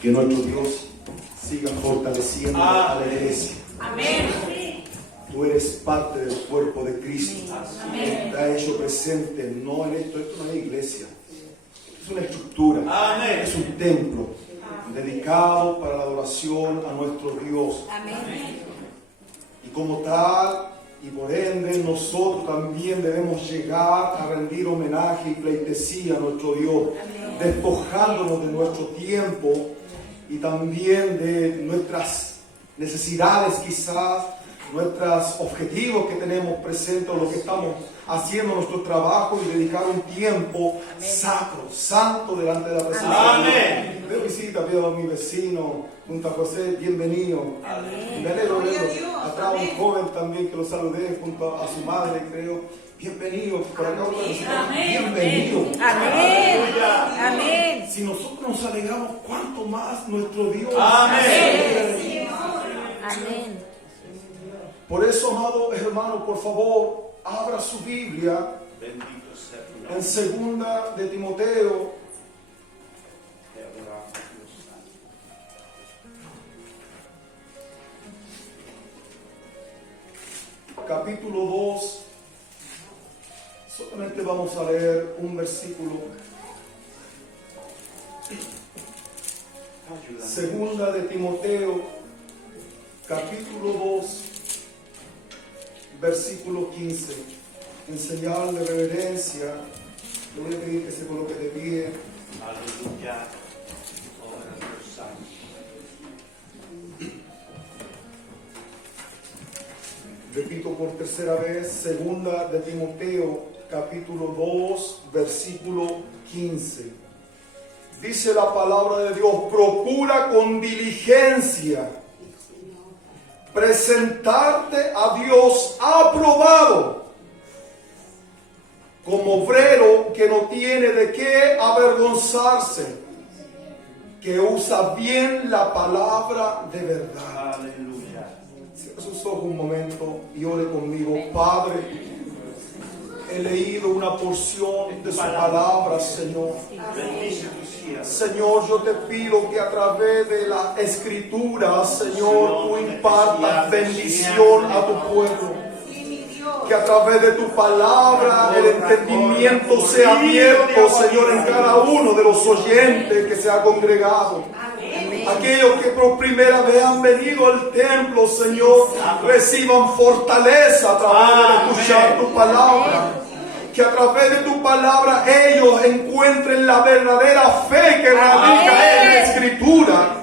Que nuestro Dios siga fortaleciendo a la iglesia. Amén. Tú eres parte del cuerpo de Cristo. Amén. Te ha hecho presente, no en esto no es iglesia. Es una estructura. Amén. Es un templo dedicado para la adoración a nuestro Dios. Amén. Y como tal, y por ende, nosotros también debemos llegar a rendir homenaje y pleitesía a nuestro Dios, despojándonos de nuestro tiempo y también de nuestras necesidades, quizás nuestros objetivos que tenemos presentes, o lo que estamos haciendo, nuestro trabajo, y dedicar un tiempo sacro, santo delante de la presencia. Amén. De visita, veo a mi vecino junto a José, bienvenido. Amén. Me alegro de verlo. Dios. Atrás un joven también que lo saludé junto a su madre, creo. Bienvenido. Por acá otro vecino. Amén. Bienvenido. Amén. Amén. Si nosotros nos alegramos, ¿cuánto más nuestro Dios? Amén. Amén. Por eso, amado hermano, por favor, abra su Biblia Bendito sea tu en nombre. segunda de Timoteo, Te adoramos, Dios santo. capítulo 2. Solamente vamos a leer un versículo. Ayúdanos. Segunda de Timoteo, capítulo 2, versículo 15. En señal de reverencia, le voy a pedir que se coloque de pie. Aleluya. Oh, Dios santo. Repito por tercera vez, segunda de Timoteo, capítulo 2, versículo 15. Dice la palabra de Dios: procura con diligencia presentarte a Dios aprobado, como obrero que no tiene de qué avergonzarse, que usa bien la palabra de verdad. Aleluya. Cierra sus ojos un momento y ore conmigo. Padre, he leído una porción de su palabra, Señor. Bendice tu siervo. Señor, yo te pido que a través de la escritura, Señor, tú impartas bendición a tu pueblo. Que a través de tu palabra el entendimiento sea abierto, Señor, en cada uno de los oyentes que se ha congregado. Aquellos que por primera vez han venido al templo, Señor, reciban fortaleza a través de escuchar tu palabra. Que a través de tu palabra ellos encuentren la verdadera fe que radica en la Escritura.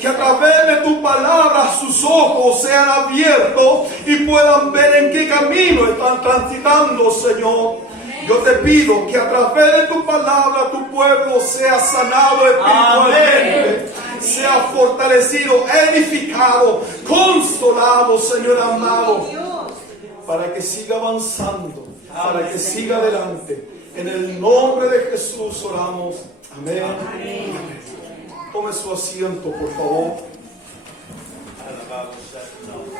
Que a través de tu palabra sus ojos sean abiertos y puedan ver en qué camino están transitando, Señor. Yo te pido que a través de tu palabra tu pueblo sea sanado espiritualmente, sea fortalecido, edificado, consolado, Señor amado, para que siga avanzando, para que siga adelante. En el nombre de Jesús oramos. Amén. Amén. Tome su asiento, por favor. Alabado sea tu nombre.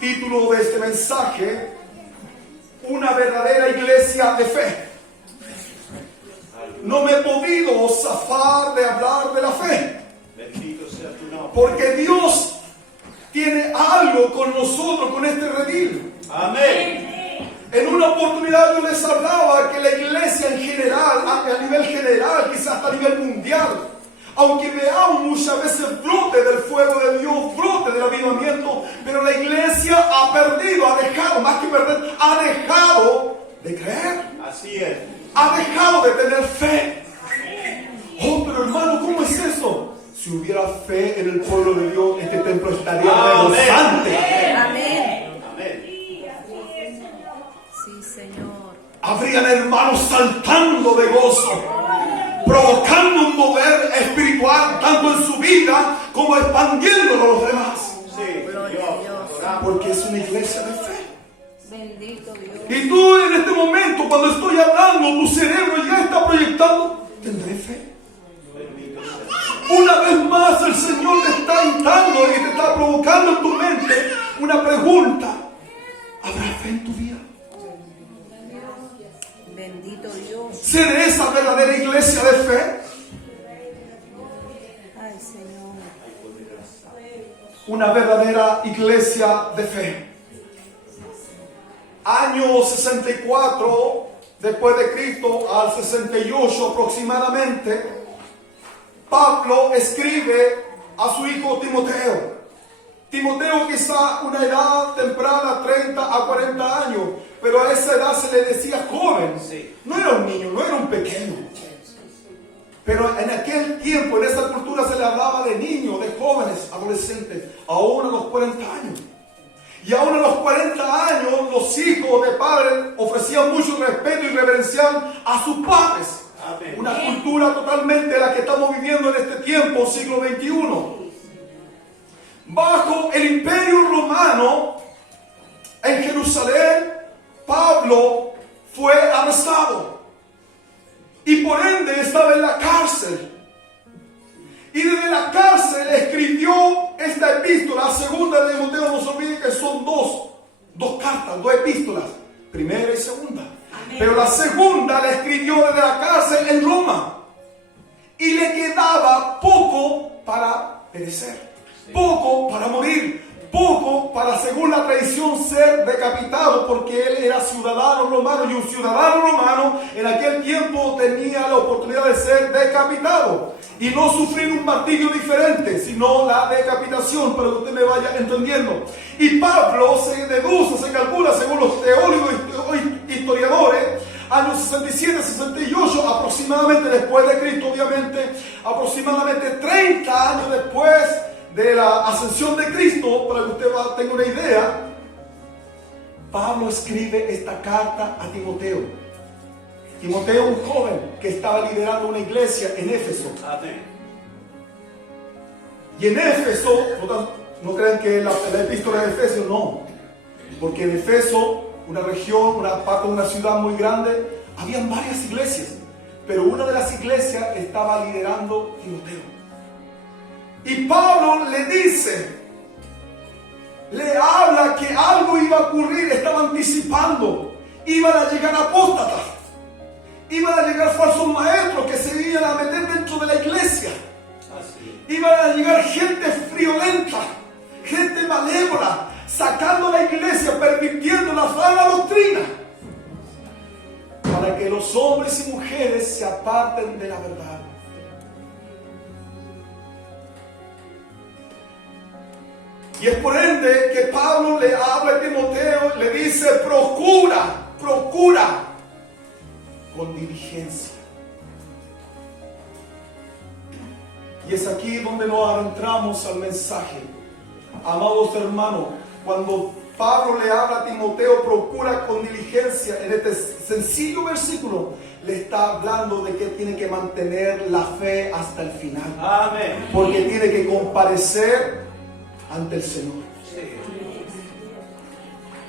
Título de este mensaje: una verdadera iglesia de fe. No me he podido zafar de hablar de la fe, Bendito sea tu nombre. porque Dios tiene algo con nosotros, con este redil. Amén. En una oportunidad yo les hablaba que la iglesia en general, a nivel general, quizás hasta a nivel mundial, aunque veamos muchas veces brote del fuego de Dios, brote del avivamiento, pero la iglesia ha perdido, ha dejado, más que perder, ha dejado de creer, Así es. ha dejado de tener fe. Oh, pero hermano, ¿cómo es eso? Si hubiera fe en el pueblo de Dios, este templo estaría rebosante. Amén. Amén. Sí, Señor. Habrían hermanos saltando de gozo, provocando un mover espiritual tanto en su vida como expandiéndolo a los demás. Sí. Dios. Porque es una iglesia de fe. Bendito Dios. Y tú en este momento, cuando estoy hablando, tu cerebro ya está proyectando, ¿tendré fe? Una vez más el Señor te está instando y te está provocando en tu mente una pregunta. ¿Habrá fe en tu vida? Bendito Dios. ¿Seré esa verdadera iglesia de fe? Ay, Señor. Una verdadera iglesia de fe. Año 64 después de Cristo al 68 aproximadamente, Pablo escribe a su hijo Timoteo. Timoteo quizá una edad temprana, 30 a 40 años, pero a esa edad se le decía joven. No era un niño, no era un pequeño. Pero en aquel tiempo, en esa cultura se le hablaba de niños, de jóvenes, adolescentes, aún a los 40 años. Y aún a los 40 años, los hijos de padres ofrecían mucho respeto y reverenciaban a sus padres. Amén. Una cultura totalmente la que estamos viviendo en este tiempo, siglo XXI. Bajo el imperio romano, en Jerusalén, Pablo fue arrestado. Y por ende estaba en la cárcel. Y desde la cárcel escribió esta epístola, segunda de Timoteo. No se olviden que son dos cartas, dos epístolas, primera y segunda. Amén. Pero la segunda la escribió desde la cárcel en Roma. Y le quedaba poco para perecer, poco para morir, poco para, según la tradición, ser decapitado, porque él era ciudadano romano, y un ciudadano romano en aquel tiempo tenía la oportunidad de ser decapitado y no sufrir un martirio diferente, sino la decapitación, para que usted me vaya entendiendo. Y Pablo se deduce, se calcula, según los teólogos y historiadores, años 67, 68 aproximadamente después de Cristo, obviamente, aproximadamente 30 años después de la ascensión de Cristo, para que usted tenga una idea, Pablo escribe esta carta a Timoteo. Timoteo, un joven que estaba liderando una iglesia en Éfeso. Amén. Y en Éfeso, no crean que la epístola de Efesios, no. Porque en Éfeso, una región, una parte de una ciudad muy grande, habían varias iglesias. Pero una de las iglesias estaba liderando Timoteo. Y Pablo le dice, le habla que algo iba a ocurrir, estaba anticipando. Iban a llegar apóstatas, iban a llegar falsos maestros que se iban a meter dentro de la iglesia. Iban a llegar gente friolenta, gente malévola, sacando la iglesia, pervirtiendo la sana doctrina, para que los hombres y mujeres se aparten de la verdad. Y es por ende que Pablo le habla a Timoteo, le dice, procura con diligencia. Y es aquí donde nos adentramos al mensaje. Amados hermanos, cuando Pablo le habla a Timoteo, procura con diligencia, en este sencillo versículo, le está hablando de que tiene que mantener la fe hasta el final. Amén. Porque tiene que comparecer ante el Señor.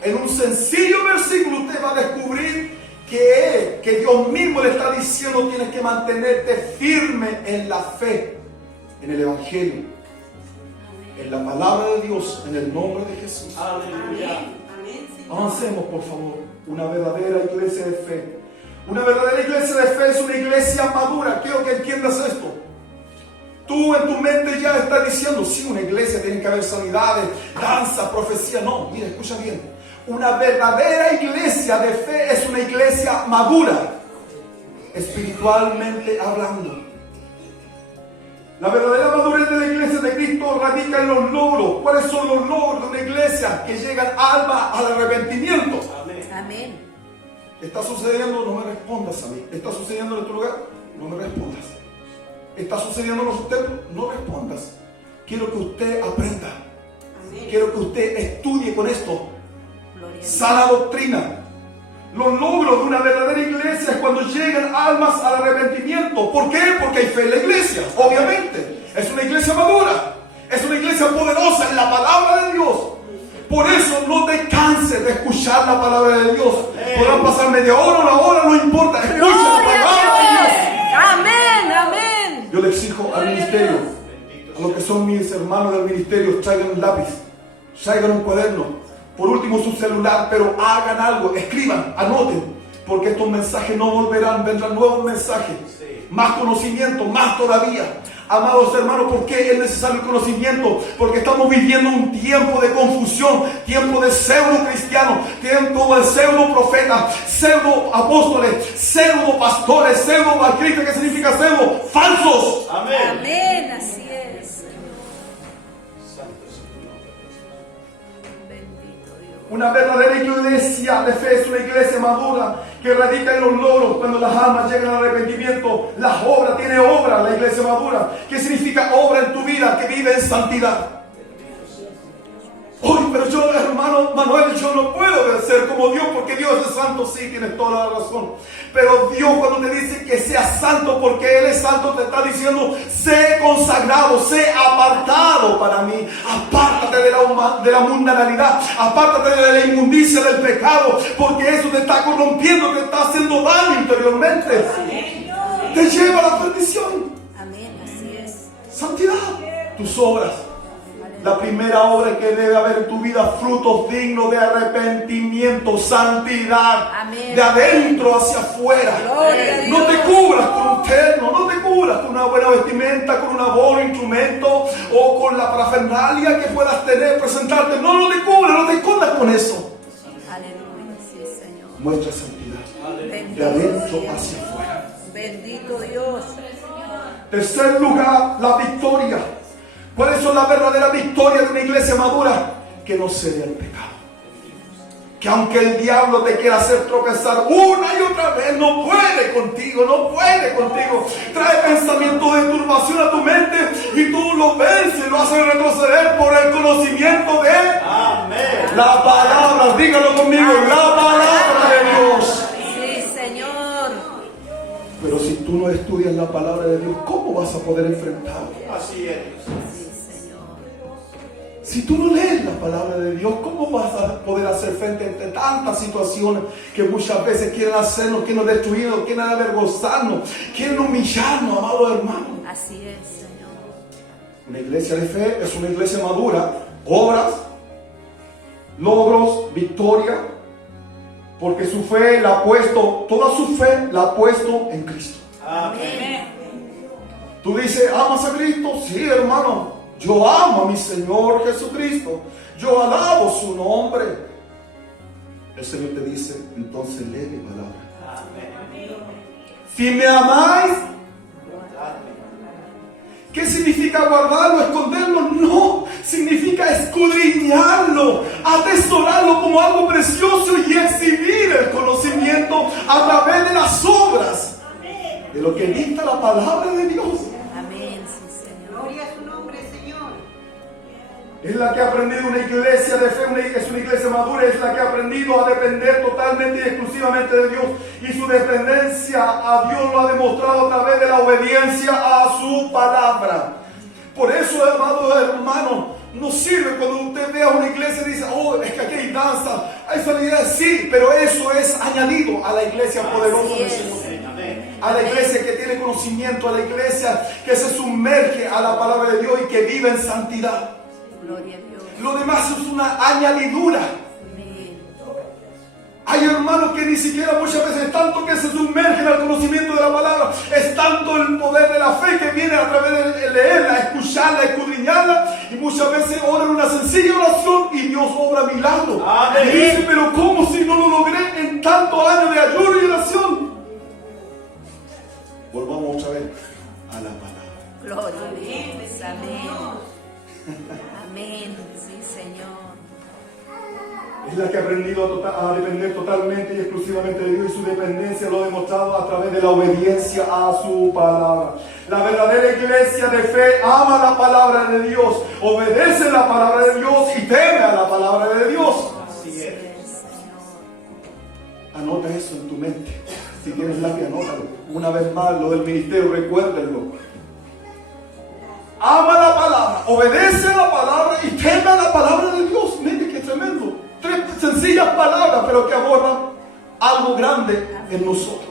En un sencillo versículo usted va a descubrir que Dios mismo le está diciendo: tienes que mantenerte firme en la fe, en el Evangelio, en la palabra de Dios, en el nombre de Jesús. Aleluya. Avancemos, por favor. Una verdadera iglesia de fe. Una verdadera iglesia de fe es una iglesia madura. Quiero que entiendas esto. Tú en tu mente ya estás diciendo: sí, una iglesia tiene que haber sanidades, danza, profecía. No, mira, escucha bien. Una verdadera iglesia de fe es una iglesia madura, espiritualmente hablando. La verdadera madurez de la iglesia de Cristo radica en los logros. ¿Cuáles son los logros de una iglesia? Que llegan almas al arrepentimiento. Amén. Amén. ¿Está sucediendo? No me respondas a mí. ¿Está sucediendo en tu lugar? No me respondas. ¿Está sucediendo en los templos? No respondas. Quiero que usted aprenda. Amén. Quiero que usted estudie con esto. Gloria a Dios. Sana doctrina. Los logros de una verdadera iglesia es cuando llegan almas al arrepentimiento. ¿Por qué? Porque hay fe en la iglesia, obviamente. Es una iglesia madura. Es una iglesia poderosa en la palabra de Dios. de escuchar la palabra de Dios. Podrán pasar media hora, una hora, no importa. Escucha la Gloria palabra de Dios. a Dios. Amén, amén. Yo le exijo al ministerio, a los que son mis hermanos del ministerio, traigan un lápiz, traigan un cuaderno, por último su celular, pero hagan algo, escriban, anoten, porque estos mensajes no volverán, vendrán nuevos mensajes, más conocimiento, más todavía. Amados hermanos, ¿por qué es necesario el conocimiento? Porque estamos viviendo un tiempo de confusión, tiempo de pseudo cristianos, tiempo de pseudo profetas, pseudo apóstoles, pseudo pastores, pseudo evangelistas, que significa pseudo, falsos. Amén. Amén, así es. Santo es tu nombre. Bendito Dios. Una verdadera iglesia de fe es una iglesia madura que radica en los logros cuando las almas llegan al arrepentimiento. Las obras, tiene obra la iglesia madura. ¿Qué significa obra en tu vida? Que vive en santidad. Uy, pero yo, hermano Manuel, yo no puedo ser como Dios porque Dios es santo. Sí, tienes toda la razón. Pero Dios, cuando te dice que seas santo porque Él es santo, te está diciendo: sé consagrado, sé apartado para mí. Apártate de la mundanalidad, apártate de la inmundicia del pecado, porque eso te está corrompiendo, te está haciendo daño interiormente. Te lleva a la perdición. Amén, así es. Santidad, tus obras. La primera obra que debe haber en tu vida, frutos dignos de arrepentimiento, santidad, Amén. de adentro hacia afuera. Gloria a Dios. No te cubras con un terno, no te cubras con una buena vestimenta, con una voz, instrumento o con la parafernalia que puedas tener, presentarte. No te cubras, no te escondas con eso. Aleluya, sí, Señor. Muestra santidad, de Bendito adentro Dios. hacia afuera. Bendito Dios. Tercer lugar, la victoria. ¿Cuáles son las verdaderas victorias de una iglesia madura? Que no cede al pecado. Que aunque el diablo te quiera hacer tropezar una y otra vez, no puede contigo, no puede contigo. Trae pensamientos de turbación a tu mente y tú lo vences, lo haces retroceder por el conocimiento de Amén. la palabra. Dígalo conmigo, la palabra de Dios. Sí, Señor. Pero si tú no estudias la palabra de Dios, ¿cómo vas a poder enfrentarlo? Así es. Sí, Señor. Si tú no lees la palabra de Dios, ¿cómo vas a poder hacer frente a tantas situaciones que muchas veces quieren hacernos, quieren destruirnos, quieren avergonzarnos, quieren humillarnos, amados hermanos? Así es, Señor. Una iglesia de fe es una iglesia madura, obras, logros, victoria, porque su fe la ha puesto, toda su fe la ha puesto en Cristo. Amén. Tú dices, ¿amas a Cristo? Sí, hermano. Yo amo a mi Señor Jesucristo. Yo alabo su nombre. El Señor te dice, entonces lee mi palabra. Amén. Si me amáis, ¿qué significa guardarlo, esconderlo? No, significa escudriñarlo, atesorarlo como algo precioso y exhibir el conocimiento a través de las obras de lo que dicta la palabra de Dios. Amén, sí, Señor. Gloria a su nombre, Señor. Es la que ha aprendido una iglesia de fe, es una iglesia madura, es la que ha aprendido a depender totalmente y exclusivamente de Dios. Y su dependencia a Dios lo ha demostrado a través de la obediencia a su palabra. Por eso, hermano, no sirve cuando usted vea una iglesia y dice, oh, es que aquí hay danza, hay sanidad, sí, pero eso es añadido a la iglesia poderosa del Señor. Amén. A la iglesia que tiene conocimiento, a la iglesia que se sumerge a la palabra de Dios y que vive en santidad. Gloria a Dios. Lo demás es una añadidura. Amén. Hay hermanos que ni siquiera muchas veces, tanto que se sumergen al conocimiento de la palabra, es tanto el poder de la fe que viene a través de leerla, escucharla, escudriñarla, y muchas veces oran una sencilla oración y Dios obra milagros. Amén. Y dice, pero ¿cómo si no lo logré en tantos años de ayuno y oración? Volvamos otra vez a la palabra. Gloria a Dios. Amén. Amén. Sí, Señor. Es la que ha aprendido a depender totalmente y exclusivamente de Dios, y su dependencia lo ha demostrado a través de la obediencia a su palabra. La verdadera iglesia de fe ama la palabra de Dios, obedece la palabra de Dios y teme a la palabra de Dios. Así es. Anota eso en tu mente. Si tienes lápiz, anótalo. Una vez más, lo del ministerio, recuérdenlo. Ama la palabra, obedece la palabra y teme a la palabra de Dios. Mire qué tremendo. Tres sencillas palabras amado grande en nosotros.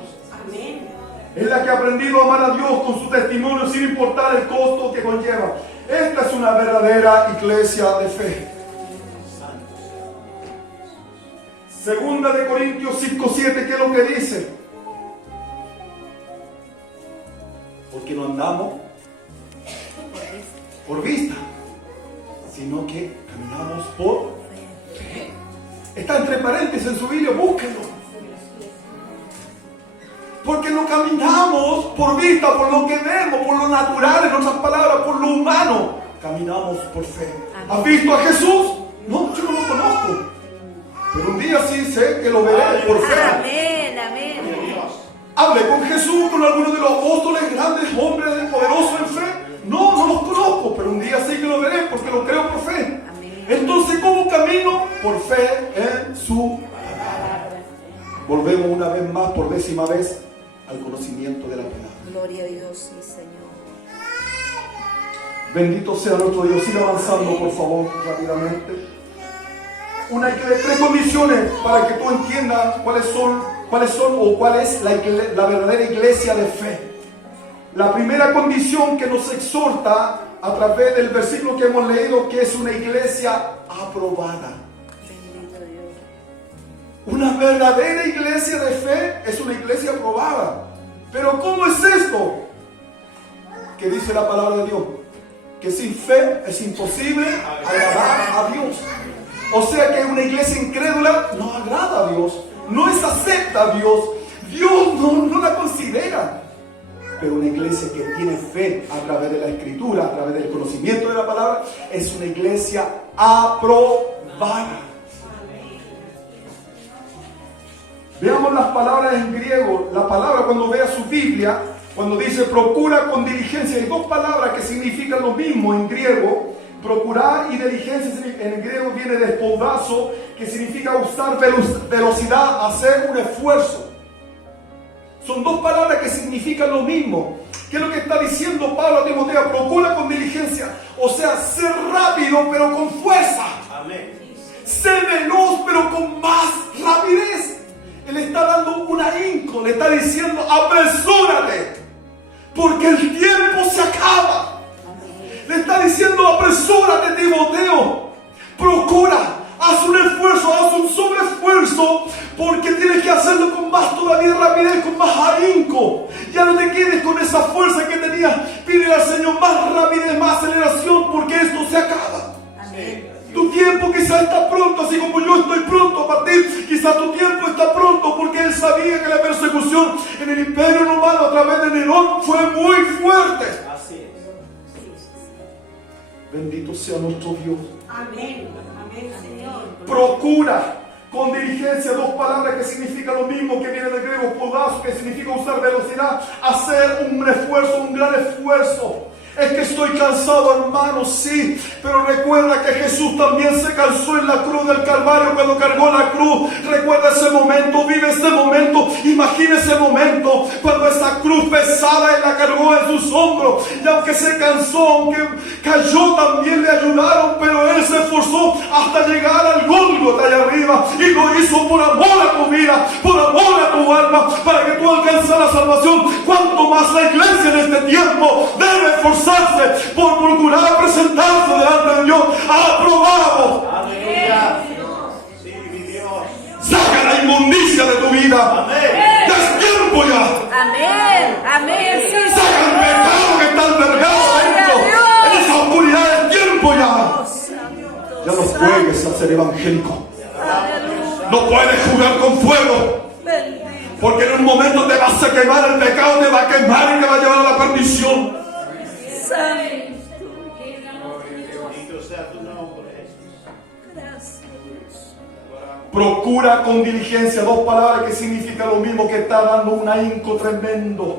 Es la que ha aprendido a amar a Dios con su testimonio sin importar el costo que conlleva. Esta es una verdadera iglesia de fe. Segunda de Corintios 5:7, ¿qué es lo que dice? Porque no andamos por vista, sino que caminamos por fe. Está entre paréntesis en su Biblia, búsquenlo. Porque no caminamos por vista, por lo que vemos, por lo natural, en otras palabras, por lo humano. Caminamos por fe. ¿Has visto a Jesús? No, yo no lo conozco. Pero un día sí sé que lo veré por fe. Amén, amén. Hablé con Jesús, con algunos de los apóstoles, grandes hombres poderosos en fe. No, no los conozco, pero un día sí que lo veré porque lo creo por fe. Amén. Entonces, ¿cómo camino? Por fe en su palabra. Volvemos una vez más, por 10ª vez, al conocimiento de la palabra. Gloria a Dios, sí, Señor. Bendito sea nuestro Dios. Siga avanzando, por favor, rápidamente. Tres condiciones para que tú entiendas cuál es la verdadera iglesia de fe. La primera condición que nos exhorta a través del versículo que hemos leído, que es una iglesia aprobada. Bendito Dios. Una verdadera iglesia de fe es una iglesia aprobada. Pero ¿cómo es esto? Que dice la palabra de Dios, que sin fe es imposible agradar a Dios. O sea que una iglesia incrédula no agrada a Dios, no es acepta a Dios, Dios no la considera. Pero una iglesia que tiene fe a través de la escritura, a través del conocimiento de la palabra, es una iglesia aprobada. Veamos las palabras en griego. La palabra, cuando vea su Biblia, cuando dice procura con diligencia, hay dos palabras que significan lo mismo en griego. Procurar y diligencia en griego viene de spoudazo, que significa usar velocidad, hacer un esfuerzo. Son dos palabras que significan lo mismo. ¿Qué es lo que está diciendo Pablo a Timoteo? Procura con diligencia, o sea, ser rápido pero con fuerza. Amén. Ser veloz pero con más rapidez. Él está dando un ahínco, le está diciendo apresúrate, porque el tiempo se acaba. Le está diciendo apresúrate, Timoteo, procura, haz un esfuerzo, haz un sobreesfuerzo, porque tienes que hacerlo con más todavía rapidez, con más ahínco. Ya no te quedes con esa fuerza que tenías. Pídele al Señor más rapidez, más aceleración, porque esto se acaba. Amén. Tu tiempo quizás está pronto, así como yo estoy pronto a partir. Quizás tu tiempo está pronto, porque él sabía que la persecución en el Imperio Romano a través de Nerón fue muy fuerte. Así es. Bendito sea nuestro Dios. Amén. Amén, Señor. Procura con diligencia, dos palabras que significan lo mismo, que viene del griego podazo, que significa usar velocidad, hacer un esfuerzo, un gran esfuerzo. Es que estoy cansado, hermano, sí, pero recuerda que Jesús también se cansó en la cruz del Calvario cuando cargó la cruz. Recuerda ese momento, vive ese momento, imagina ese momento cuando esa cruz pesada Él la cargó en sus hombros, y aunque se cansó, aunque cayó, también le ayudaron, pero Él se esforzó hasta llegar al Gólgota allá arriba, y lo hizo por amor a tu vida, por amor a tu alma, para que tú alcances la salvación. Cuanto más la iglesia en este tiempo debe esforzarse por procurar presentarse delante de Dios aprobado. Aleluya. Sí, mi Dios. Saca la inmundicia de tu vida. Amén. Ya es tiempo ya. Amén. Amén. Sí, Saca el pecado que está albergado dentro. En esa oscuridad del tiempo ya. Ya no juegues a ser evangélico. Aleluya. No puedes jugar con fuego. Bendito. Porque en un momento te vas a quemar, el pecado te va a quemar y te va a llevar a la perdición. Bendito sea tu nombre, Jesús. Gracias. Procura con diligencia, dos palabras que significan lo mismo, que está dando un ahínco tremendo.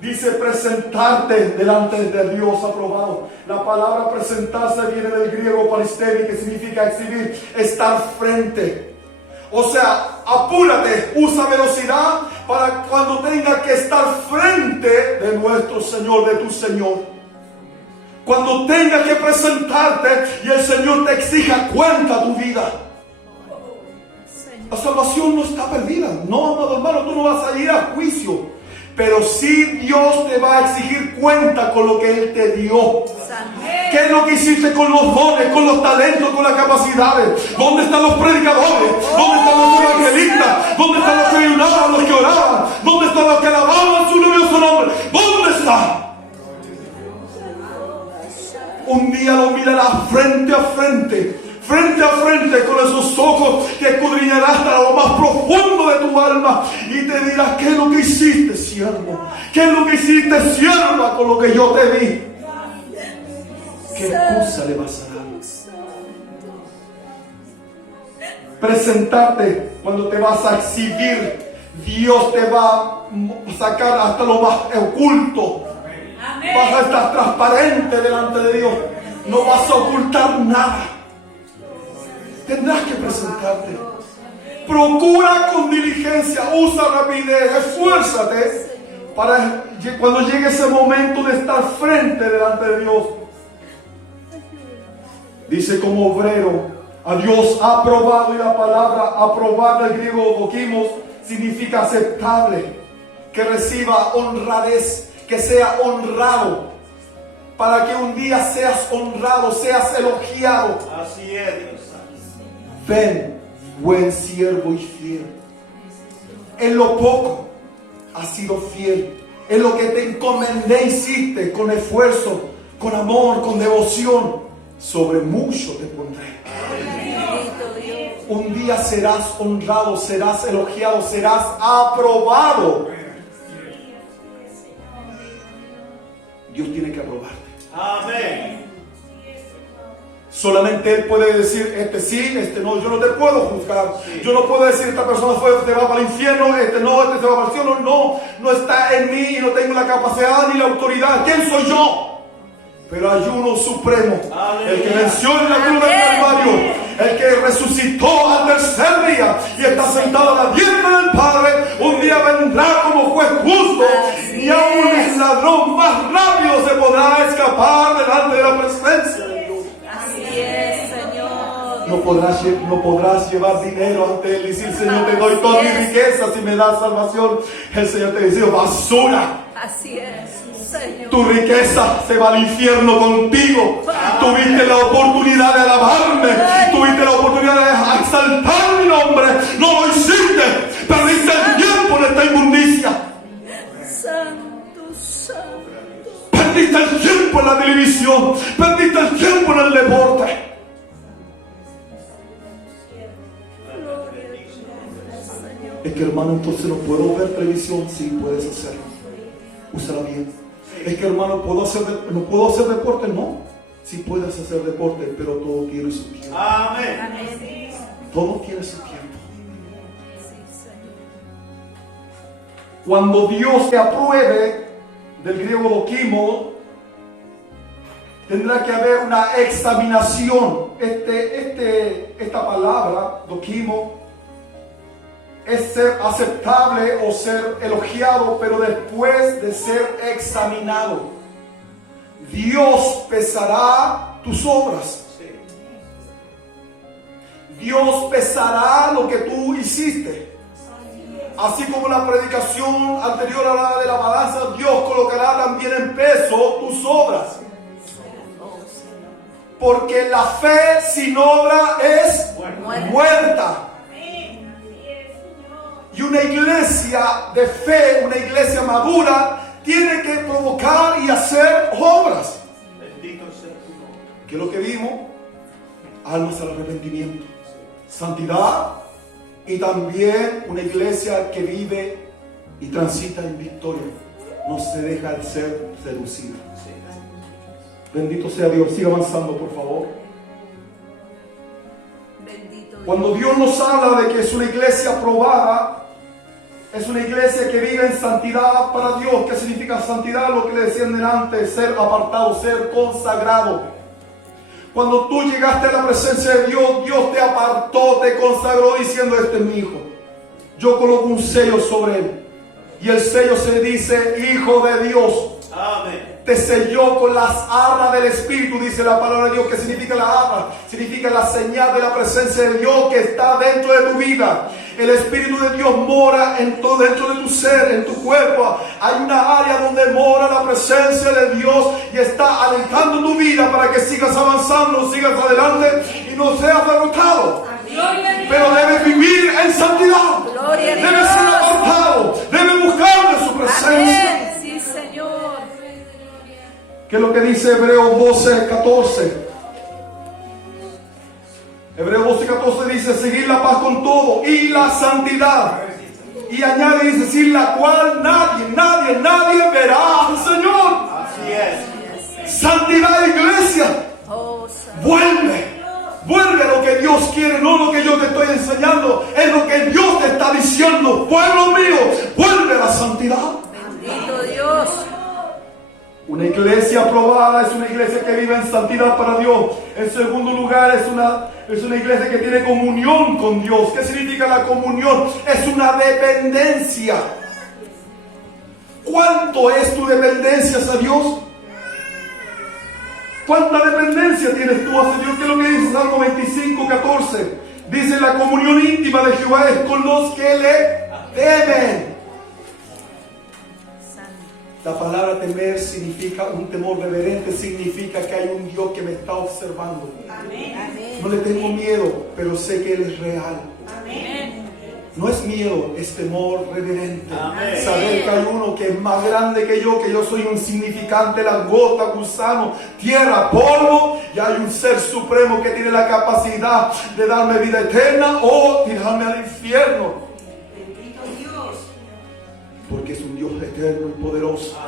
Dice presentarte delante de Dios aprobado. La palabra presentarse viene del griego paristemi, que significa exhibir, estar frente. O sea, apúrate, usa velocidad para cuando tenga que estar frente de nuestro Señor, de tu Señor. Cuando tengas que presentarte y el Señor te exija cuenta tu vida. La salvación no está perdida. No, amado hermano, tú no vas a ir a juicio. Pero sí Dios te va a exigir cuenta con lo que Él te dio. ¿Qué es lo que hiciste con los dones, con los talentos, con las capacidades? ¿Dónde están los predicadores? ¿Dónde están los evangelistas? ¿Dónde están los que ayunaban, los que oraban? ¿Dónde están los que alababan su glorioso nombre? ¿Dónde está? Un día lo mirarás frente a frente con esos ojos que escudriñarás hasta lo más profundo de tu alma y te dirás: ¿qué es lo que hiciste, siervo? ¿Qué es lo que hiciste, sierva, con lo que yo te di? ¿Qué excusa le vas a dar? Presentarte cuando te vas a exhibir. Dios te va a sacar hasta lo más oculto. Vas a estar transparente delante de Dios. No vas a ocultar nada. Tendrás que presentarte. Procura con diligencia, usa rapidez, esfuérzate para cuando llegue ese momento de estar frente delante de Dios. Dice como obrero, a Dios aprobado, y la palabra aprobado, el griego dokimos, significa aceptable, que reciba honradez, que sea honrado, para que un día seas honrado, seas elogiado. Así es, Dios. Ven, buen siervo y fiel. En lo poco has sido fiel. En lo que te encomendé hiciste con esfuerzo, con amor, con devoción. Sobre mucho te pondré. Un día serás honrado, serás elogiado, serás aprobado. Dios tiene que aprobarte. Amén. Solamente Él puede decir: este sí, este no. Yo no te puedo juzgar. Yo no puedo decir: esta persona te va para el infierno, este no, este se va para el cielo. No, no está en mí y no tengo la capacidad ni la autoridad. ¿Quién soy yo? Pero hay uno supremo, el que venció en la cruz del Calvario, el que resucitó al tercer día y está sentado a la diestra del Padre. Un día vendrá como juez justo, y aún el ladrón más rápido se podrá escapar delante de la presencia de Dios. Así es, Señor. No podrás llevar dinero ante Él y decir: Señor, te doy toda mi riqueza si me das salvación. El Señor te dice: basura. Así es, Señor. Tu riqueza se va al infierno contigo. Tuviste la oportunidad de alabarme, tuviste la oportunidad de exaltar mi nombre, no lo hiciste. Perdiste el tiempo en esta inmundicia. Santo, santo. Perdiste el tiempo en la televisión, perdiste el tiempo en el deporte. Es que, hermano, entonces no puedo ver televisión. Sí, puedes hacerlo. Úsala bien. Es que, hermano, no puedo hacer deporte. No, sí puedes hacer deporte, pero todo tiene su tiempo. Amén. Todo tiene su tiempo. Cuando Dios te apruebe, del griego dokimo, tendrá que haber una examinación. Esta palabra, dokimo, es ser aceptable o ser elogiado, pero después de ser examinado. Dios pesará tus obras. Dios pesará lo que tú hiciste. Así como la predicación anterior hablaba de la balanza, Dios colocará también en peso tus obras. Porque la fe sin obra es muerta. Y una iglesia de fe, una iglesia madura, tiene que provocar y hacer obras. Bendito sea tu nombre. ¿Qué es lo que vimos? Almas al arrepentimiento, santidad, y también una iglesia que vive y transita en victoria. No se deja de ser seducida. Bendito sea Dios. Siga avanzando, por favor. Bendito Dios. Cuando Dios nos habla de que es una iglesia aprobada, es una iglesia que vive en santidad para Dios. ¿Qué significa santidad? Lo que le decían delante: ser apartado, ser consagrado. Cuando tú llegaste a la presencia de Dios, Dios te apartó, te consagró diciendo: este es mi hijo. Yo coloco un sello sobre él. Y el sello se dice: Hijo de Dios. Amén. Te selló con las arras del Espíritu, dice la palabra de Dios. ¿Qué significa la arra? Significa la señal de la presencia de Dios que está dentro de tu vida. El Espíritu de Dios mora dentro de tu ser, en tu cuerpo. Hay una área donde mora la presencia de Dios y está alentando tu vida para que sigas avanzando, sigas adelante y no seas derrotado. Pero debes vivir en santidad. Gloria a Dios. Debes ser apartado. Debes buscar de su presencia. Amén. Sí, Señor. ¿Qué es lo que dice Hebreos 12:14? Hebreos 12:14 dice: seguir la paz con todo y la santidad. Y añade, dice, sin la cual nadie verá al Señor. Así es. Santidad, iglesia. Oh, Señor. Vuelve a lo que Dios quiere, no lo que yo te estoy enseñando, es lo que Dios te está diciendo. Pueblo mío, vuelve a la santidad. Bendito Dios. Una iglesia aprobada es una iglesia que vive en santidad para Dios. En segundo lugar, es una iglesia que tiene comunión con Dios. ¿Qué significa la comunión? Es una dependencia. ¿Cuánto es tu dependencia hacia Dios? ¿Cuánta dependencia tienes tú hacia Dios? ¿Qué es lo que dice Salmo 25:14? Dice: la comunión íntima de Jehová es con los que le temen. La palabra temer significa un temor reverente, significa que hay un Dios que me está observando. No le tengo miedo, pero sé que Él es real. No es miedo, es temor reverente. Amén. Saber que hay uno que es más grande que yo soy un insignificante, langota, gusano, tierra, polvo, y hay un ser supremo que tiene la capacidad de darme vida eterna o tirarme al infierno. Bendito Dios. Porque es un Dios eterno y poderoso.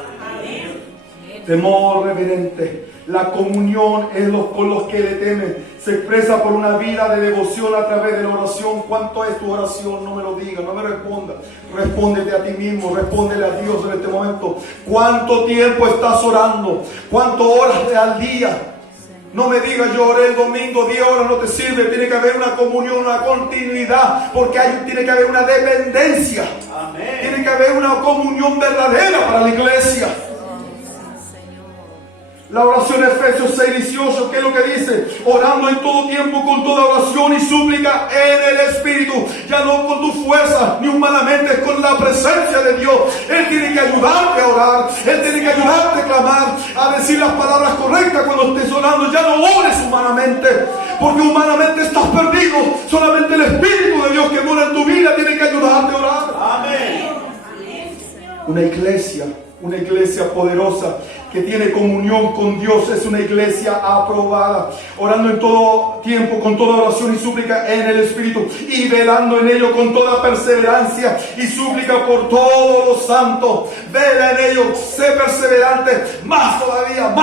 Temor reverente. La comunión con los que le temen se expresa por una vida de devoción a través de la oración. ¿Cuánto es tu oración? No me lo digas, no me respondas. Respóndete a ti mismo, respóndele a Dios en este momento. ¿Cuánto tiempo estás orando? ¿Cuántas horas al día? No me digas: yo oré el domingo 10 horas, no te sirve. Tiene que haber una comunión, una continuidad, porque tiene que haber una dependencia. Amén. Tiene que haber una comunión verdadera para la iglesia. La oración de Efesios 6:18, ¿qué es lo que dice? Orando en todo tiempo con toda oración y súplica en el Espíritu, ya no con tu fuerza ni humanamente, es con la presencia de Dios. Él tiene que ayudarte a orar, Él tiene que ayudarte a clamar, a decir las palabras correctas cuando estés orando. Ya no ores humanamente, porque humanamente estás perdido. Solamente el Espíritu de Dios que mora en tu vida tiene que ayudarte a orar. Amén. Una iglesia poderosa que tiene comunión con Dios es una iglesia aprobada, orando en todo tiempo con toda oración y súplica en el Espíritu, y velando en ello con toda perseverancia y súplica por todos los santos. Vela en ello, sé perseverante, más todavía.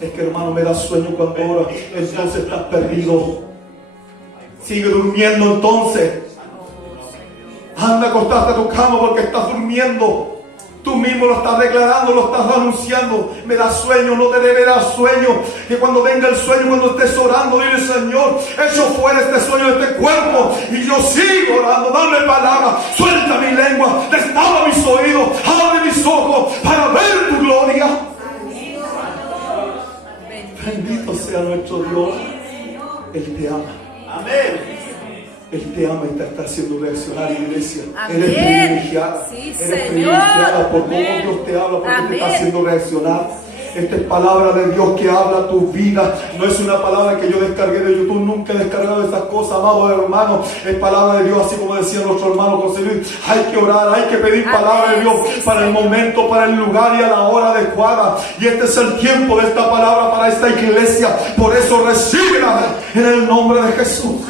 Es que, hermano, me da sueño cuando oro, entonces estás perdido. Sigue durmiendo entonces. Anda a acostarte a tu cama porque estás durmiendo. Tú mismo lo estás declarando, lo estás anunciando. Me da sueño, no te debe dar sueño. Que cuando venga el sueño, cuando estés orando, dile: Señor, echo fuera este sueño de este cuerpo y yo sigo orando. Dame palabra, suelta mi lengua, destapa mis oídos, abre mis ojos para ver tu gloria. Bendito sea nuestro Dios. Él te ama. Amén. Él te ama y te está haciendo reaccionar, iglesia. Amén. Eres privilegiada. Sí, Eres Señor. privilegiada por cómo Amén. Dios te habla, porque te Amén. está haciendo reaccionar. Esta es palabra de Dios que habla a tu vida. No es una palabra que yo descargué de YouTube. Nunca he descargado estas cosas, amados hermanos. Es palabra de Dios, así como decía nuestro hermano José Luis. Hay que orar, hay que pedir palabra de Dios Sí, para el momento, para el lugar y a la hora adecuada. Y este es el tiempo de esta palabra para esta iglesia. Por eso recíbela en el nombre de Jesús.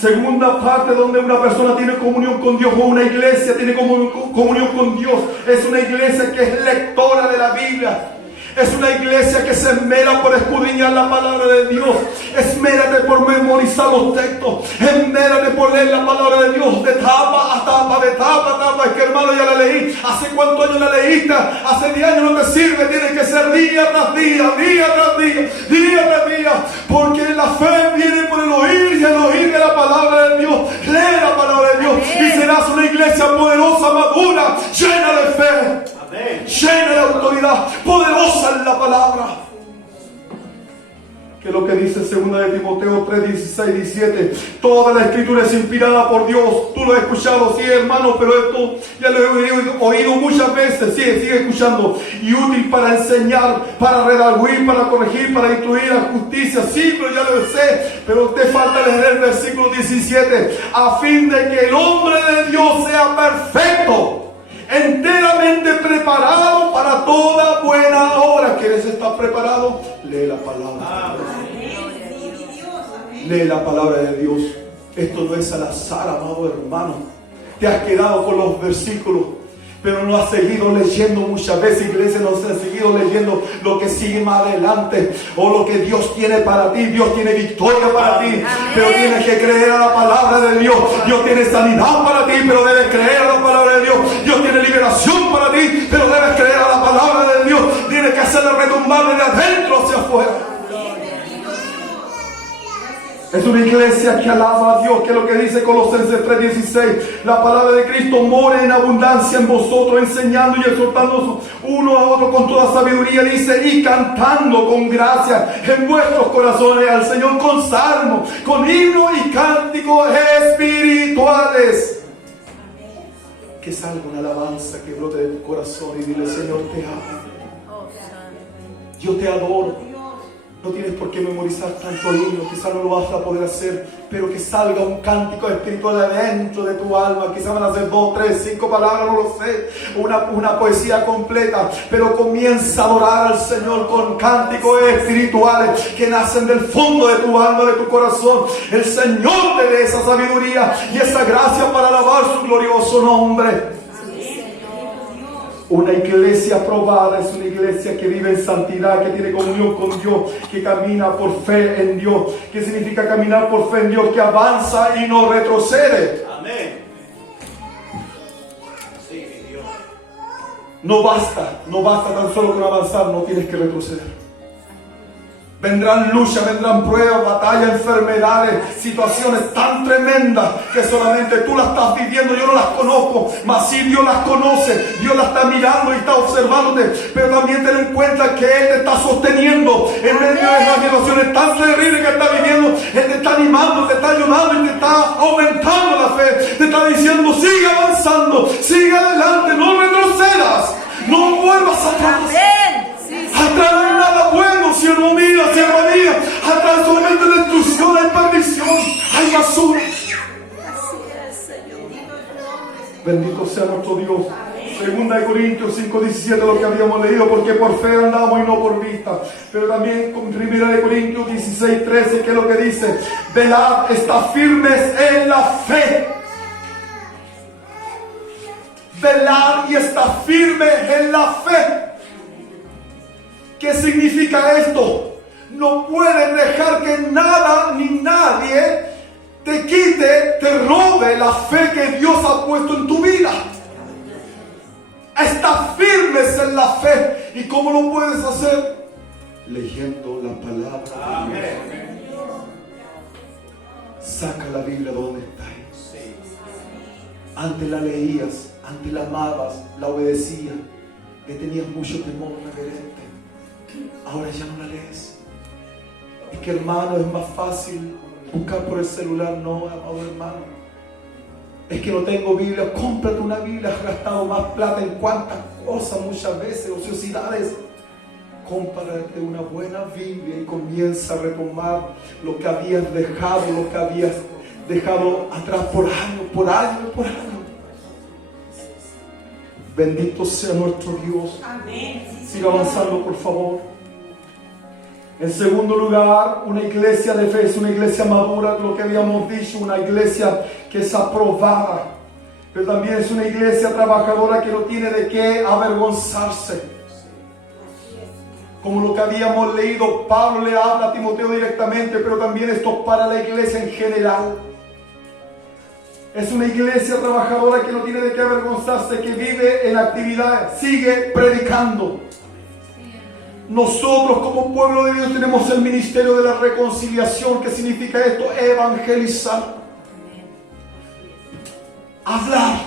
Segunda parte donde una persona tiene comunión con Dios, o una iglesia tiene comunión con Dios, es una iglesia que es lectora de la Biblia. Es una iglesia que se esmera por escudriñar la palabra de Dios. Esmérate por memorizar los textos. Esmérate por leer la palabra de Dios de tapa a tapa, de tapa a tapa. Es que, hermano, ya la leí. ¿Hace cuántos años la leíste? Hace 10 años no te sirve. Tiene que ser día tras día, día tras día, día tras día. Porque la fe viene por el oír y el oír de la palabra de Dios. Lee la palabra de Dios. Amén. Y serás una iglesia poderosa, madura, llena de fe. Amén. Llena de autoridad, poderosa en la palabra. que es lo que dice 2 de Timoteo 3, 16, 17. Toda la escritura es inspirada por Dios. Tú lo has escuchado, sí, hermano, pero esto ya lo he oído muchas veces. Sigue escuchando. Y útil para enseñar, para redarguir, para corregir, para instruir a justicia. Sí, pero ya lo sé. Pero te falta leer el versículo 17. A fin de que el hombre de Dios sea perfecto, enteramente preparado para toda buena obra. ¿Quieres estar preparado? Lee la palabra. Lee la palabra de Dios. Esto no es al azar, amado hermano. Te has quedado con los versículos, pero no has seguido leyendo muchas veces. Iglesia, no has seguido leyendo lo que sigue más adelante, o lo que Dios tiene para ti. Dios tiene victoria para ti. Amén. Pero tienes que creer a la palabra de Dios. Dios tiene sanidad para ti, pero debes creer a la palabra de Dios. Dios tiene liberación para ti, pero debes creer a la palabra de Dios. Tienes que hacerla retumbar de adentro hacia afuera. Es una iglesia que alaba a Dios, que es lo que dice Colosenses 3:16. La palabra de Cristo mora en abundancia en vosotros, enseñando y exhortándonos uno a otro con toda sabiduría, dice, y cantando con gracia en vuestros corazones al Señor con salmos, con himnos y cánticos espirituales. Que salga una alabanza que brote de tu corazón y dile, Señor, te amo. Yo te adoro. No tienes por qué memorizar tanto himno, quizás no lo vas a poder hacer, pero que salga un cántico espiritual adentro de tu alma. Quizás van a ser 2, 3, 5 palabras, no lo sé, una poesía completa, pero comienza a adorar al Señor con cánticos espirituales que nacen del fondo de tu alma, de tu corazón. El Señor te dé esa sabiduría y esa gracia para alabar su glorioso nombre. Una iglesia aprobada es una iglesia que vive en santidad, que tiene comunión con Dios, que camina por fe en Dios. ¿Qué significa caminar por fe en Dios? Que avanza y no retrocede. Amén. Sí, Dios. No basta tan solo con avanzar, no tienes que retroceder. Vendrán luchas, vendrán pruebas, batallas, enfermedades, situaciones tan tremendas que solamente tú las estás viviendo. Yo no las conozco, mas sí Dios las conoce. Dios las está mirando y está observándote. Pero también ten en cuenta que Él te está sosteniendo en medio de esas situaciones tan terribles que estás viviendo. Él te está animando, te está ayudando y te está aumentando la fe. Te está diciendo, sigue avanzando, sigue adelante, no retrocedas, no vuelvas atrás. Atrás no hay nada bueno, siervo mío, sierva mía. Atrás solamente destrucción, hay perdición, hay basura. Bendito sea nuestro Dios. 2 Corintios 5:17, lo que habíamos leído, porque por fe andamos y no por vista. Pero también con 1 Corintios 16:13, que es lo que dice, velad, estad firmes en la fe. Velad y estad firmes en la fe. ¿Qué significa esto? No puedes dejar que nada ni nadie te quite, te robe la fe que Dios ha puesto en tu vida. Estás firmes en la fe. ¿Y cómo lo puedes hacer? Leyendo la palabra. Amén. Saca la Biblia donde está. Antes la leías, antes la amabas, la obedecías, le tenías mucho temor reverente. Ahora ya no la lees. Es que, hermano, es más fácil buscar por el celular. No, amado hermano, es que no tengo Biblia. Cómprate una Biblia. Has gastado más plata en cuantas cosas, muchas veces, ociosidades. Cómprate una buena Biblia y comienza a retomar lo que habías dejado, lo que habías dejado atrás por años. Bendito sea nuestro Dios. Amén. Siga avanzando, por favor. En segundo lugar, una iglesia de fe es una iglesia madura, lo que habíamos dicho, una iglesia que es aprobada, pero también es una iglesia trabajadora que no tiene de qué avergonzarse. Como lo que habíamos leído, Pablo le habla a Timoteo directamente, pero también esto para la iglesia en general. Es una iglesia trabajadora que no tiene de qué avergonzarse, que vive en actividad, sigue predicando. Nosotros como pueblo de Dios tenemos el ministerio de la reconciliación. ¿Qué significa esto? Evangelizar. Hablar.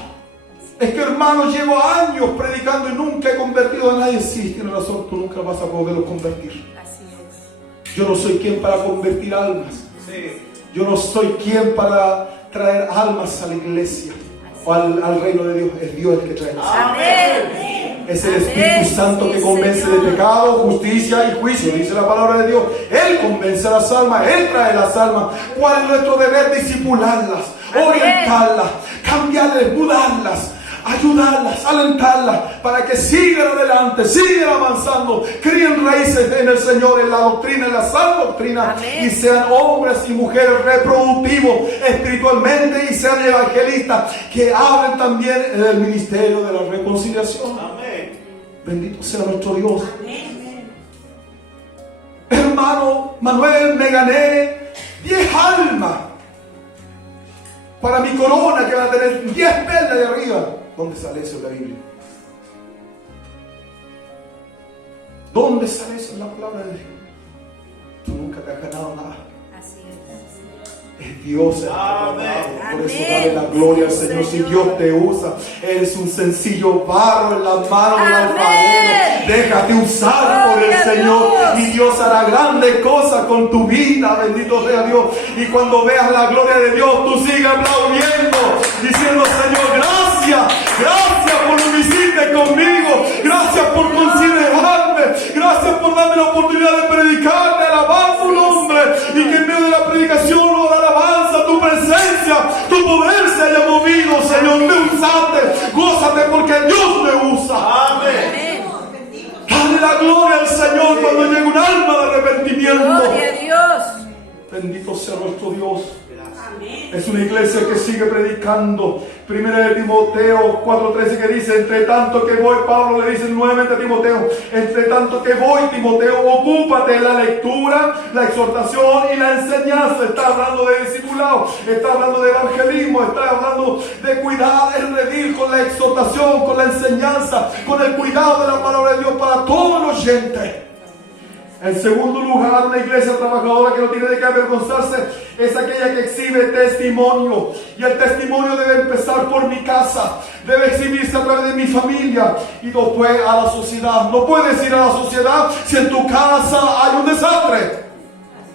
Es que, hermano, llevo años predicando y nunca he convertido a nadie. Sí, tiene razón, tú nunca vas a poderlo convertir. Así es. Yo no soy quien para convertir almas. Sí. Yo no soy quien para traer almas a la iglesia o al reino de Dios. Es Dios el que trae las almas. Amén. Es el Amén. Espíritu Santo que Sí, convence Señor. de pecado, justicia y juicio. Dice la palabra de Dios. Él convence a las almas. Él trae las almas. ¿Cuál es nuestro deber? Disipularlas, Amén. orientarlas, cambiarles, mudarlas, ayudarlas, alentarlas para que sigan adelante, sigan avanzando, críen raíces en el Señor, en la doctrina, en la sana doctrina. Amén. Y sean hombres y mujeres reproductivos espiritualmente y sean evangelistas que hablen también en el ministerio de la reconciliación. Amén. Bendito sea nuestro Dios. Hermano Manuel, me gané 10 almas para mi corona, que van a tener 10 perlas de arriba. ¿Dónde sale eso en la Biblia? ¿Dónde sale eso en la palabra de Dios? Tú nunca te has ganado nada. Así es. Es Dios el que te ha Amén. dado. Por eso Amén. dale la gloria al Sí, Señor. Si Señor. Dios te usa, eres un sencillo barro en las manos del Amén. alfarero. Déjate usar por el Gloria a Señor Dios. y Dios hará grandes cosas con tu vida. Bendito sea Dios. Y cuando veas la gloria de Dios, tú sigue aplaudiendo, diciendo: Señor, gracias, gracias por lo que hiciste conmigo, gracias por considerarme, gracias por darme la oportunidad de predicar, de alabar tu nombre, y que en medio de la predicación o la alabanza, tu presencia, tu poder se haya movido. Señor, me usaste, gózate porque Dios me usa. Amén. Amén. Dale la gloria al Señor cuando llegue un alma de arrepentimiento. Gloria a Dios. Bendito sea nuestro Dios. Es una iglesia que sigue predicando. Primera de Timoteo 4:13, que dice: entre tanto que voy, Pablo le dice nuevamente a Timoteo, entre tanto que voy, Timoteo, ocúpate de la lectura, la exhortación y la enseñanza. Está hablando de discipulado, está hablando de evangelismo, está hablando de cuidar el redil con la exhortación, con la enseñanza, con el cuidado de la palabra de Dios para todos los oyentes. En segundo lugar, una iglesia trabajadora que no tiene de qué avergonzarse es aquella que exhibe testimonio. Y el testimonio debe empezar por mi casa, debe exhibirse a través de mi familia y después a la sociedad. No puedes ir a la sociedad si en tu casa hay un desastre.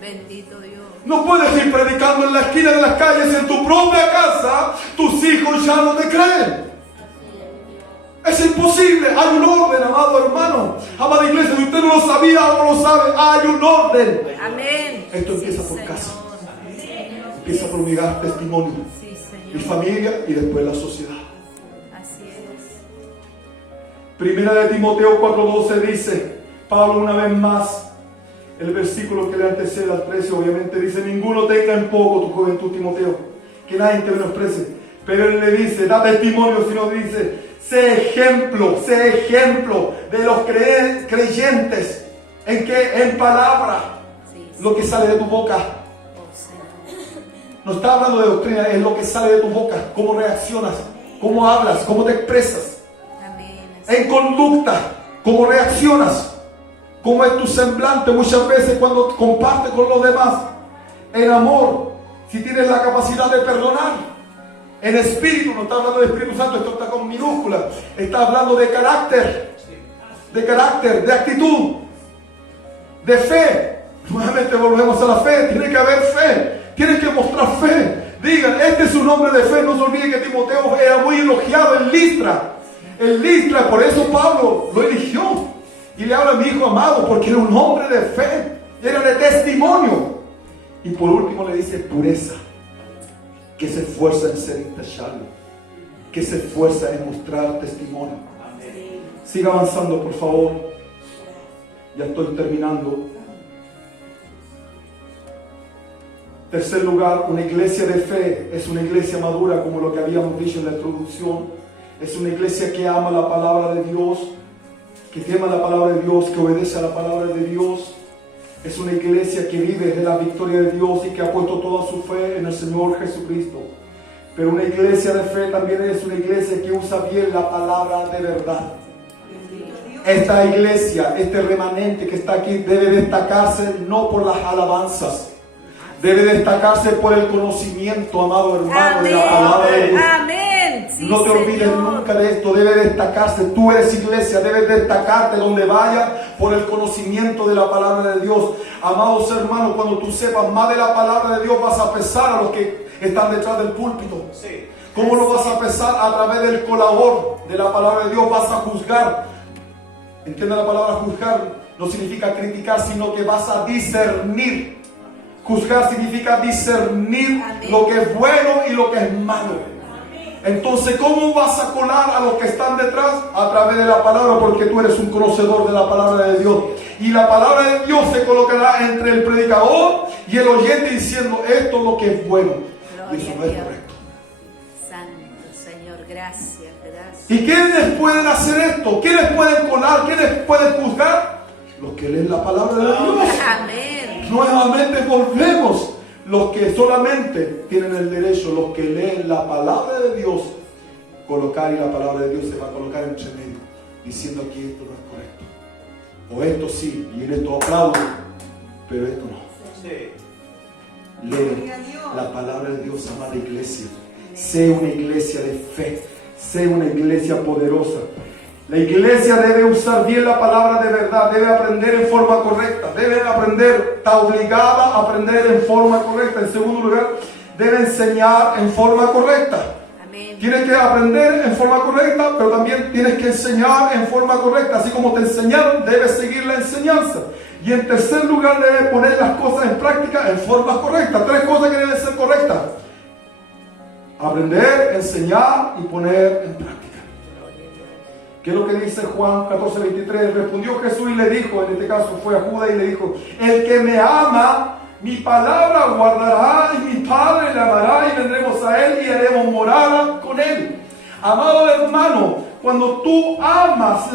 Bendito Dios. No puedes ir predicando en la esquina de las calles si en tu propia casa tus hijos ya no te creen. Es imposible. Hay un orden, amado hermano, amada iglesia. Si usted no lo sabía o no lo sabe, hay un orden. Amén. Esto empieza Sí, por Señor. casa. Sí, Señor. Empieza por mi dar testimonio, Sí, mi Señor. familia y después la sociedad. Así es. Primera de Timoteo 4:12 dice, Pablo una vez más, el versículo que le antecede al 13, obviamente dice: ninguno tenga en poco tu juventud, Timoteo, que nadie te menosprecie. Pero él le dice, da testimonio, sino dice: sé ejemplo de los creyentes. ¿En qué? En palabra, Sí, sí. lo que sale de tu boca. Oh, Señor. No está hablando de doctrina, es lo que sale de tu boca, cómo reaccionas, cómo hablas, cómo te expresas. Amén. En conducta, cómo reaccionas, cómo es tu semblante muchas veces cuando compartes con los demás. En amor, si tienes la capacidad de perdonar. En espíritu, no está hablando de Espíritu Santo, esto está con minúscula, está hablando de carácter, de actitud, de fe. Nuevamente volvemos a la fe. Tiene que haber fe, tiene que mostrar fe. Digan, este es un hombre de fe. No se olviden que Timoteo era muy elogiado en Listra. En Listra, por eso Pablo lo eligió. Y le habla a mi hijo amado, porque era un hombre de fe, era de testimonio. Y por último le dice pureza, que se esfuerza en ser intachable, que se esfuerza en mostrar testimonio. Siga avanzando, por favor. Ya estoy terminando. Tercer lugar, una iglesia de fe es una iglesia madura, como lo que habíamos dicho en la introducción. Es una iglesia que ama la palabra de Dios, que tema la palabra de Dios, que obedece a la palabra de Dios. Es una iglesia que vive de la victoria de Dios y que ha puesto toda su fe en el Señor Jesucristo. Pero una iglesia de fe también es una iglesia que usa bien la palabra de verdad. Esta iglesia, este remanente que está aquí, debe destacarse no por las alabanzas, debe destacarse por el conocimiento, amado hermano, de la palabra de Dios. Amén. Sí, No te olvides Señor. nunca de esto. Debe destacarse. Tú eres iglesia. Debes destacarte donde vayas por el conocimiento de la palabra de Dios. Amados hermanos, cuando tú sepas más de la palabra de Dios, vas a pesar a los que están detrás del púlpito. Sí. ¿Cómo lo vas a pesar? A través del colador de la palabra de Dios. Vas a juzgar. ¿Entiende la palabra juzgar? No significa criticar, sino que vas a discernir. Juzgar significa discernir lo que es bueno y lo que es malo. Entonces, ¿cómo vas a colar a los que están detrás? A través de la palabra, porque tú eres un conocedor de la palabra de Dios. Y la palabra de Dios se colocará entre el predicador y el oyente diciendo, esto es lo que es bueno. Y eso no es correcto. Santo Señor, gracias, gracias. ¿Y quiénes pueden hacer esto? ¿Quiénes pueden colar? ¿Quiénes pueden juzgar? Los que leen la palabra de Dios. Amén. Nuevamente volvemos. Los que solamente tienen el derecho, los que leen la palabra de Dios, colocar, y la palabra de Dios se va a colocar entre medio, diciendo aquí esto no es correcto. O esto sí, y en esto aplaudo, pero esto no. Sí. Lee la palabra de Dios, amada iglesia. Sé una iglesia de fe. Sé una iglesia poderosa. La iglesia debe usar bien la palabra de verdad, debe aprender en forma correcta, debe aprender, está obligada a aprender en forma correcta. En segundo lugar, debe enseñar en forma correcta. Amén. Tienes que aprender en forma correcta, pero también tienes que enseñar en forma correcta. Así como te enseñaron, debes seguir la enseñanza. Y en tercer lugar, debes poner las cosas en práctica en forma correcta. 3 cosas que deben ser correctas: aprender, enseñar y poner en práctica. ¿Qué es lo que dice Juan 14:23? Respondió Jesús y le dijo, en este caso fue a Judas y le dijo, el que me ama, mi palabra guardará, y mi Padre le amará, y vendremos a él y haremos morada con él. Amado hermano, cuando tú amas,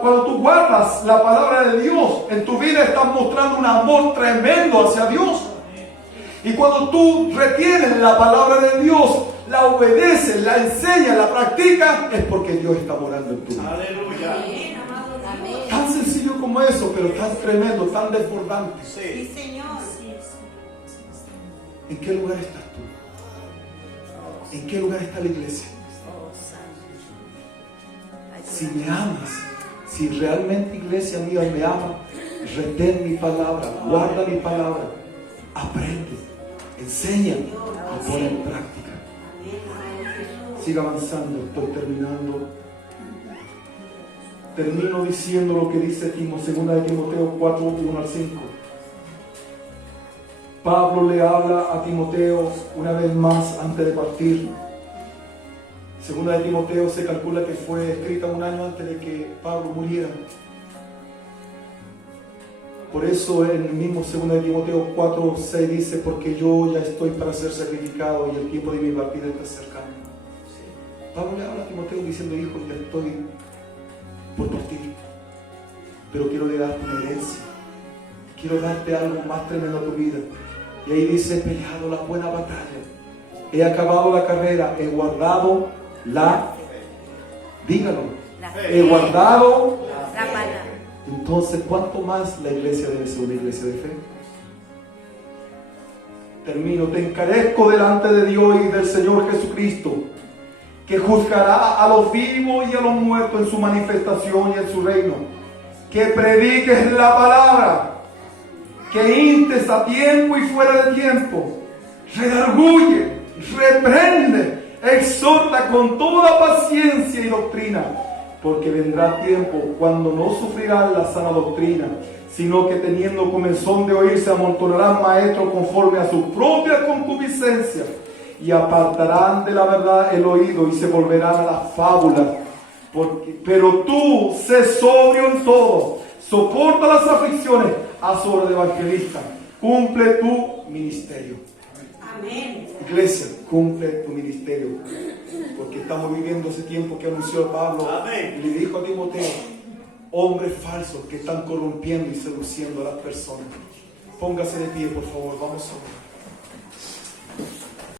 cuando tú guardas la palabra de Dios, en tu vida estás mostrando un amor tremendo hacia Dios. Y cuando tú retienes la palabra de Dios, la obedeces, la enseñas, la practicas, es porque Dios está morando en tu vida. Aleluya. Amén. Tan sencillo como eso, pero tan tremendo, tan desbordante. Sí. Señor. ¿En qué lugar estás tú? ¿En qué lugar está la iglesia? Oh, Santo. Si me amas, si realmente, iglesia mía, me ama, retén mi palabra, guarda mi palabra, aprende, enseña y pon en práctica. Siga avanzando, estoy terminando. Termino diciendo lo que dice segunda de Timoteo 4, 1 al 5. Pablo le habla a Timoteo una vez más antes de partir. Segunda de Timoteo se calcula que fue escrita 1 año antes de que Pablo muriera. Por eso en el mismo segunda de Timoteo 4, 6 dice, porque yo ya estoy para ser sacrificado y el tiempo de mi partida está cercano. Pablo le habla a Timoteo diciendo, hijo, ya estoy por partir, pero quiero darte una herencia, quiero darte algo más tremendo a tu vida. Y ahí dice, he peleado la buena batalla, he acabado la carrera, he guardado dígalo, he guardado La palabra. Entonces, ¿cuánto más la iglesia debe ser una iglesia de fe? Termino, te encarezco delante de Dios y del Señor Jesucristo, que juzgará a los vivos y a los muertos en su manifestación y en su reino. Que prediques la palabra, que instes a tiempo y fuera de tiempo, redarguye, reprende, exhorta con toda paciencia y doctrina, porque vendrá tiempo cuando no sufrirán la sana doctrina, sino que teniendo comezón de oír se amontonarán maestros conforme a su propia concupiscencia, y apartarán de la verdad el oído y se volverán a las fábulas. Pero tú, sé sobrio en todo, soporta las aflicciones, haz obra de evangelista, cumple tu ministerio. Amén. Iglesia, cumple tu ministerio, porque estamos viviendo ese tiempo que anunció Pablo. Amén. Y le dijo a Timoteo, hombres falsos que están corrompiendo y seduciendo a las personas. Póngase de pie, por favor, vamos a orar.